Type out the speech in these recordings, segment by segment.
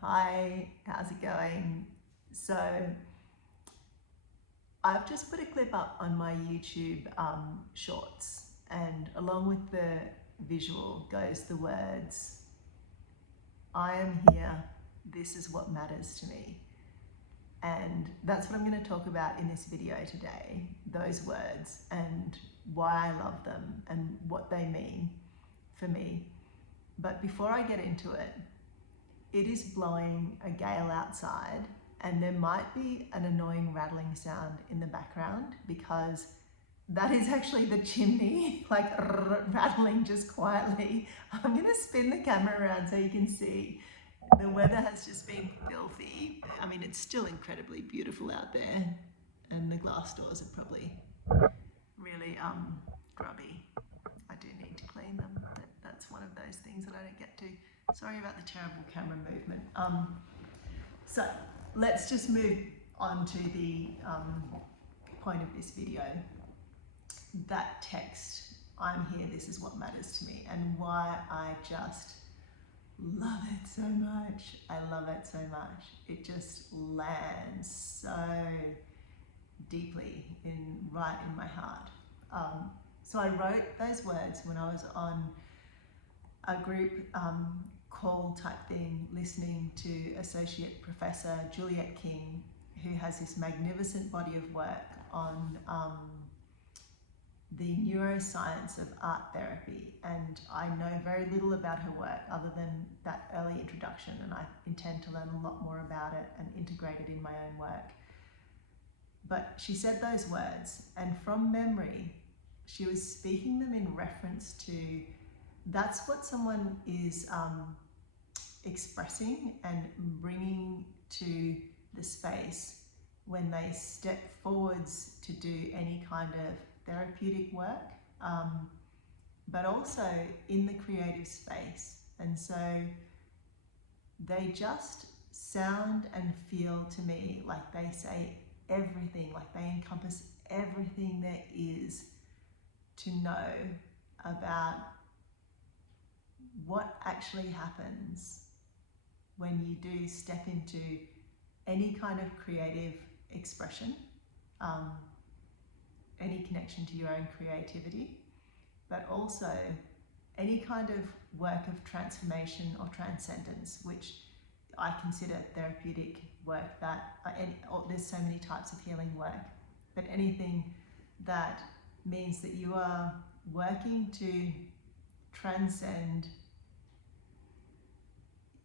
Hi, how's it going? So I've just put a clip up on my YouTube shorts, and along with the visual goes the words, I am here, this is what matters to me. And that's what I'm going to talk about in this video today, those words and why I love them and what they mean for me. But before I get into it, it is blowing a gale outside, and there might be an annoying rattling sound in the background because that is actually the chimney, like rattling just quietly. I'm gonna spin the camera around so you can see. The weather has just been filthy. I mean, it's still incredibly beautiful out there, and the glass doors are probably really grubby. I do need to clean them, but that's one of those things that I don't get to. Sorry about the terrible camera movement. So let's just move on to the point of this video. That text, I'm here, this is what matters to me, and why I just love it so much. I love it so much. It just lands so deeply right in my heart. So I wrote those words when I was on a group call type thing, listening to Associate Professor Juliet King, who has this magnificent body of work on the neuroscience of art therapy. And I know very little about her work other than that early introduction, and I intend to learn a lot more about it and integrate it in my own work. But she said those words, and from memory, she was speaking them in reference to that's what someone is expressing and bringing to the space when they step forwards to do any kind of therapeutic work, but also in the creative space. And so they just sound and feel to me like they say everything, like they encompass everything there is to know about what actually happens when you do step into any kind of creative expression, any connection to your own creativity, but also any kind of work of transformation or transcendence, which I consider therapeutic work. There's so many types of healing work, but anything that means that you are working to transcend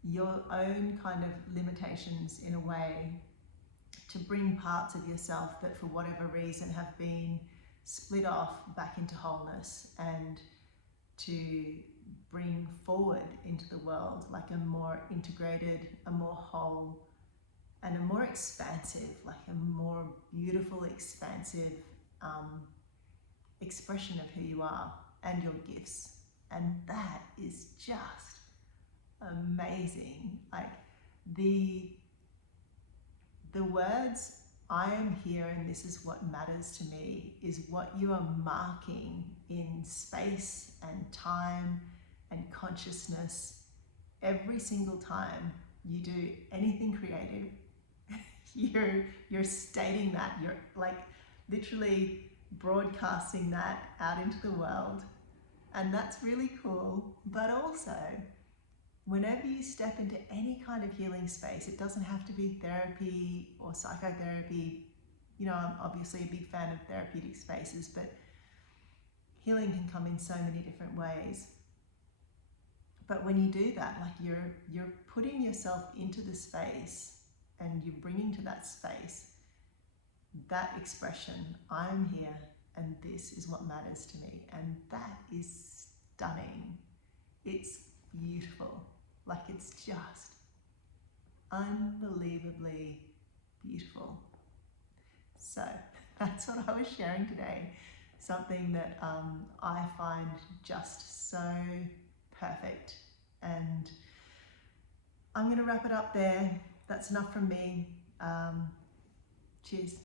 your own kind of limitations in a way, to bring parts of yourself that for whatever reason have been split off back into wholeness, and to bring forward into the world like a more integrated, a more whole, and a more expansive, like a more beautiful, expansive expression of who you are and your gifts. And that is just amazing. Like the words, I am here and this is what matters to me, is what you are marking in space and time and consciousness every single time you do anything creative. You're stating that, you're like literally broadcasting that out into the world, and that's really cool. But also, whenever you step into any kind of healing space, it doesn't have to be therapy or psychotherapy. You know, I'm obviously a big fan of therapeutic spaces, but healing can come in so many different ways. But when you do that, like you're putting yourself into the space and you're bringing to that space that expression, I'm here and this is what matters to me. And that is stunning. It's beautiful. Like it's just unbelievably beautiful. So that's what I was sharing today. Something that I find just so perfect. And I'm going to wrap it up there. That's enough from me. Cheers.